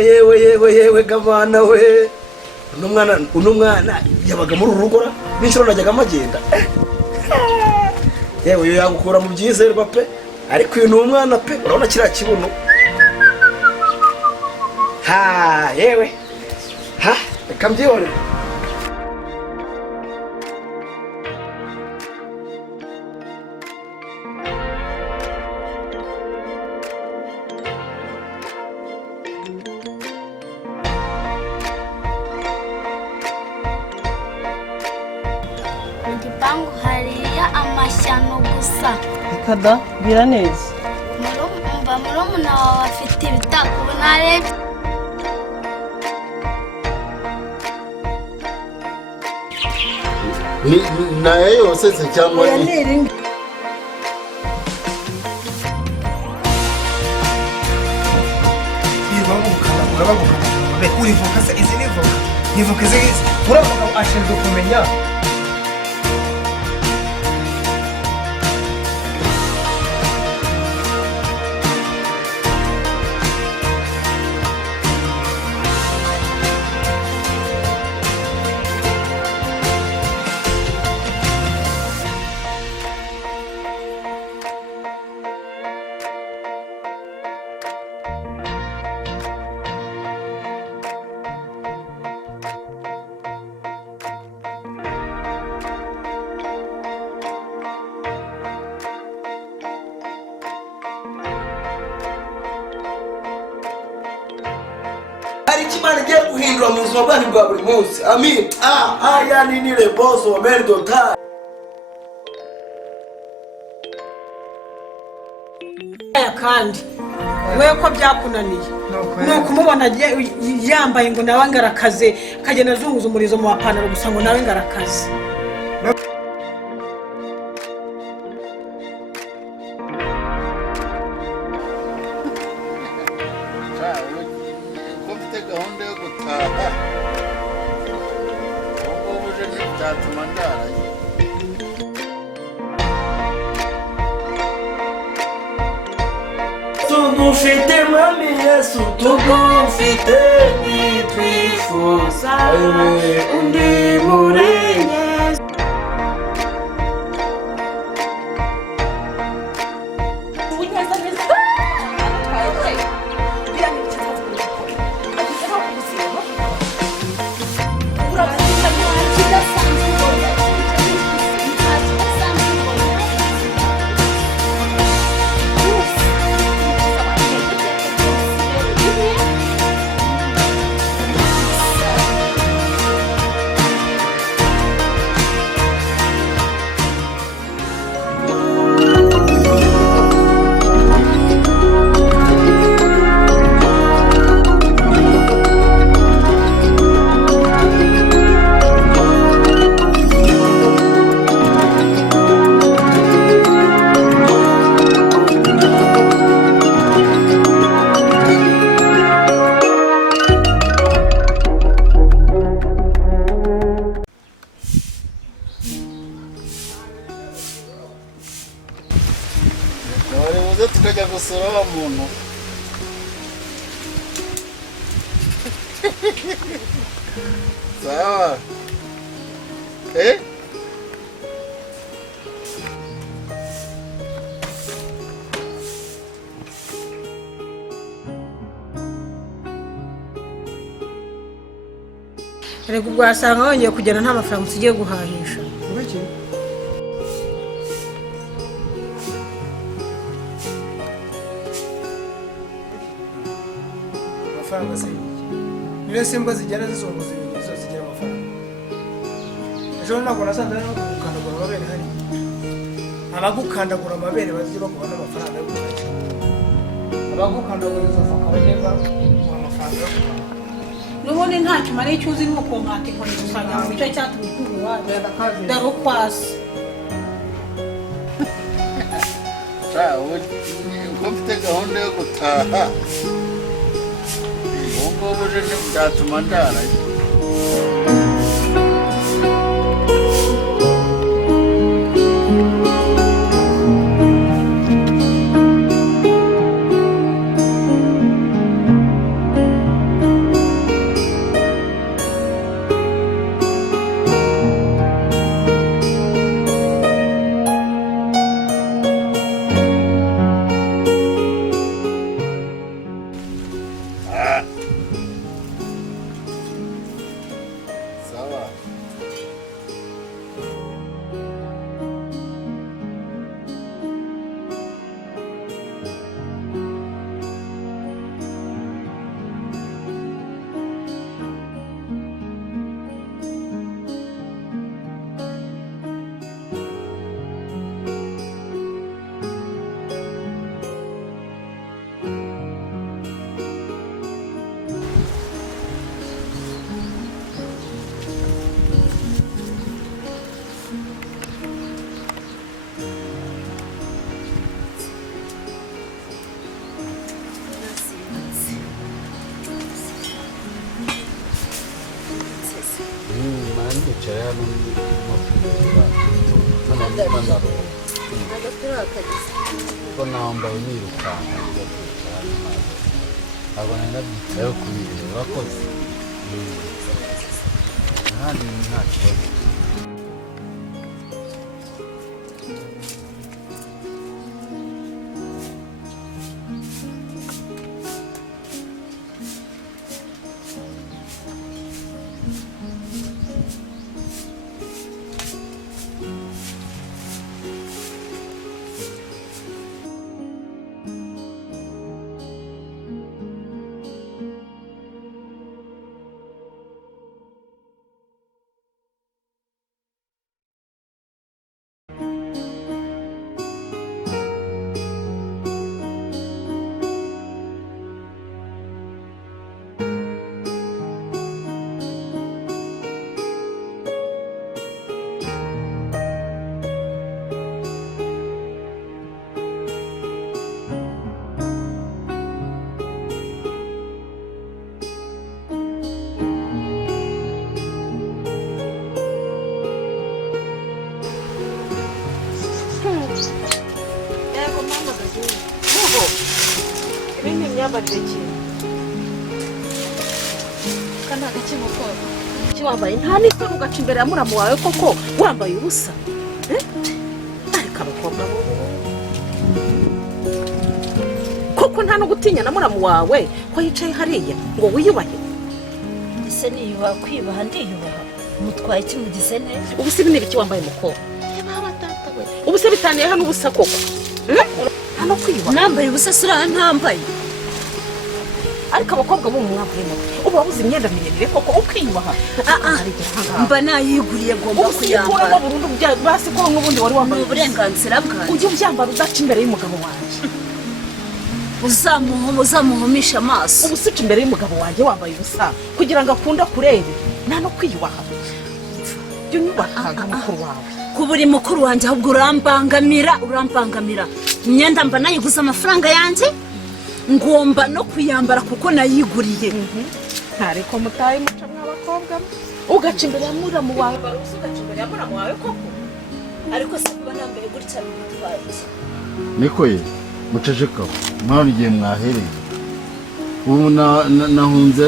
yewe gabana we uno mwana yabaga muri urugora n'inshuro najyaga amagenda yewe yo yagukura mu byizerwa pe ariko uyu ni umwana pe urabona kiriya kibuno yewe reka mbyihorere igipangu hariya amashyano gusa ikada bira neza murumuna wawe afite ibitako narebye nayo yose se cyangwa ni urivuka se izi nivuka izi uravuga ashinzwe kumenya Imana igiye guhindura mu buzima bwanyu bwa buri munsi amin aya ni rebozo wa merdota kandi we ko byakunaniye nuko umubona yambaye ngo nawe ngarakaze akagenda azunguza umurizo mu mapantaro gusa ngo nawe ngarakaze gahunda yo gutaha ubu uje ntibyatuma ndarayo tugufite mwami yesu tugufite nitwifuza undi murenge tukajya gusura wa muntu sawa rego bwasanga wongeye kugenda nta mafaranga tugiye guhahisha amafaranga se niyo simba zigera zizunguza ibintu zose zigira amafaranga ejo ntabwo nasanze no gukandagura amabere hari abagukandagura amabere bazi bakubona amafaranga yo guhahisha abagukandagura izo voka bageza amafaranga yo guhahisha nubundi ntacyo mariye icyo uzi nuko nkata inkoni gusanga mu gice cyatumye ukuru iwacu dore ukwasi uko mfite gahunda yo gutaha ubu uje ntibyatuma ndarayo nicaye hano no kwiga hano n'amaro ko nambaye nirukanka njya kwicara abona nabyitayeho kubireba urakoze ahandi nta kibazo kana gakimuko kiwambaye nta n'icyo ugaca imbere ya muramu wawe koko wambaye ubusa ariko abakobwa koko nta no gutinya na muramu wawe ko yicaye hariya ngo wiyubahe ese niyubaha kwibaha ndiyubaha umutwaye kimugize neza ubu se ni ibiki wambaye mukobwa ubu se bitaniye hano ubusa koko hano kwiyubaha nambaye ubusa sura ntambaye ariko abakobwa bo mu mwabwemo ubu wabuze imyenda miremire koko ukiyubaha mba nayiguriye ngomba kuyambara burundu basi ko n'ubundi wari wambaye uburenganzira bwanjye ujye ubyambara udaca imbere y'umugabo wanjye uzamuhumisha amaso ubu usica imbere y'umugabo wanjye wambaye ubusa kugira ngo akunde kurebe nta no kwiyubaha jya unyubahaga mukuru wawe kuba uri mukuru wanjye ahubwo urambangamira imyenda mba nayiguze amafaranga yanjye ngomba no kuyambara kuko nayiguriye ntareko mutaye muca mw'abakobwa ugaca imbere ya muramu wawe ugaca imbere ya muramu wawe koko ariko se kuba nambaye gutya bitwaye niko ye mucecekaho mwana igihe mwahereye ubu nahunze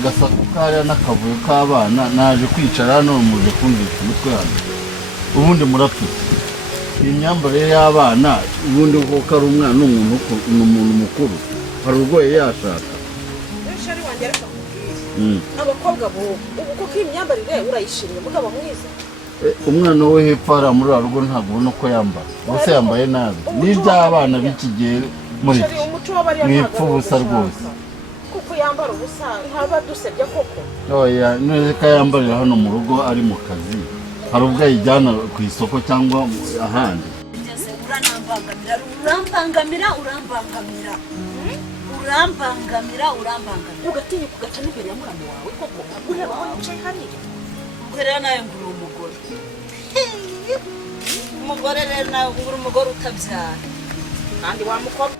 agasaku kariya n'akavuyo k'abana naje kwicara hano muje kumvika umutwe hano ubundi murapfite iyi myambarire y'abana ubundi kuko ari umwana n'umuntu mukuru hari urwaye yashaka shari wanjye ariko abakobwa bo ubu kuko iyi myambarire urayishimiye mugabo mwiza umwana we hepfo hariya muri rugo ntabwo ubona uko yambara ubuse yambaye nabi n'iby'abana b'iki gihe muri mwipfa ubusa rwose kuko yambara ubusa ntaba dusebye koko oya none ko yambarira hano mu rugo ari mu kazi hari ubwo ayijyana ku isoko cyangwa ahandi urambangamira ugatinya kugaca n'imbere ya muramu wawe koko ureba aho yicaye hariya ubwo rero nawe ngura umugore rero nawe ngura umugore utabyara kandi wa mukobwa